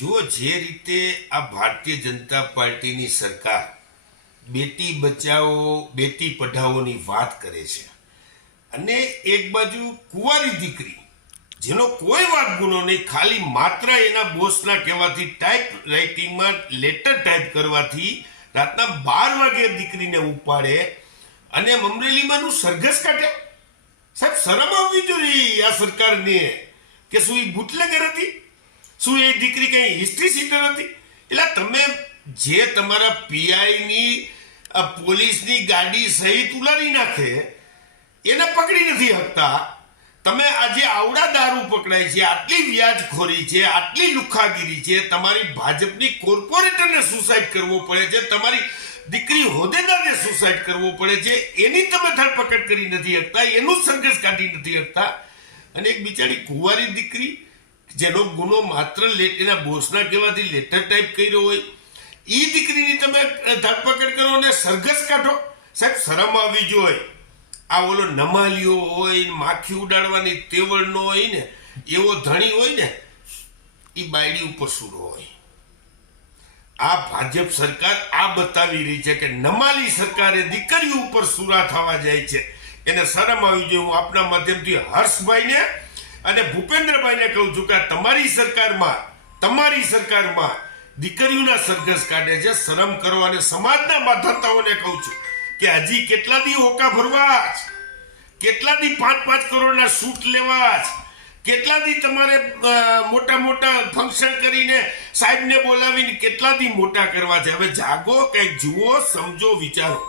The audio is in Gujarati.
જો જે રીતે આ ભારતીય જનતા પાર્ટીની સરકાર બેટી બચાવો, બેટી પઢાઓની વાત કરે છે અને એક બાજુ કુંવારી દીકરી, જેનો કોઈ વાત ગુનો નહીં, ખાલી માત્ર એના બોસના કહેવાથી ટાઈપ રાઇટિંગમાં લેટર ટાઈપ કરવાથી રાતના બાર વાગે દીકરીને ઉપાડે અને અમરેલીમાંનું સરઘસ કાઢે. સાહેબ, શરમ આવવી જોઈએ આ સરકારને કે શું એ બુટલેગર હતી? શું એ દીકરી કઈ હિસ્ટ્રી સીટર હતી એટલે તમે જે તમારા પીઆઈની પોલીસની ગાડી સહિત ઉલારી નાખે, એને પકડી નથી શકતા તમે આજે આવડા દારૂ પકડાય છે, આટલી વ્યાજખોરી છે, આટલી લુખાગીરી છે, તમારી ભાજપની કોર્પોરેટરને સુસાઇડ કરવો પડે છે, તમારી દીકરી હોદ્દેદારને સુસાઇડ કરવો પડે છે, એની તમે ધરપકડ કરી નથી શકતા એનું સંઘર્ષ કાઢી નથી શકતા અને એક બિચારી કુંવારી દીકરી જેનો ગુનો માત્ર લેટ, એના બોસના કહેવાથી લેટર ટાઈપ કર્યો હોય. એ દીકરીની તમે ધરપકડ કરો અને સરઘસ કાઢો. સાહેબ, શરમ આવવી જોઈએ આ ઓલો નમાલીઓ હોય, માખી ઉડાડવાની તેવડ નો હોય ને, એવો ધણી હોય ને એ બાયડી ઉપર સુરો હોય. આ ભાજપ સરકાર આ બતાવી રહી છે કે નમાલી સરકારે દીકરીઓ ઉપર સુરા થવા જાય છે. એને શરમ આવી જોઈએ હું આપના માધ્યમથી હર્ષભાઈને અને ભૂપેન્દ્રભાઈને કહું છું કે તમારી સરકારમાં તમારી સરકારમાં દીકરીઓના સરઘસ કાઢે છે, શરમ કરો અને સમાજના માધવતાઓને કહું છું કે હજી કેટલા દી હોકા ભરવા જ? કેટલા દી પાંચ પાંચ કરોડના સૂટ લેવા જ? કેટલા દી તમારે મોટા મોટા ફંક્શન કરીને સાહેબને બોલાવીને કેટલા દી મોટા કરવા છે હવે જાગો, કંઈક જુઓ, સમજો, વિચારો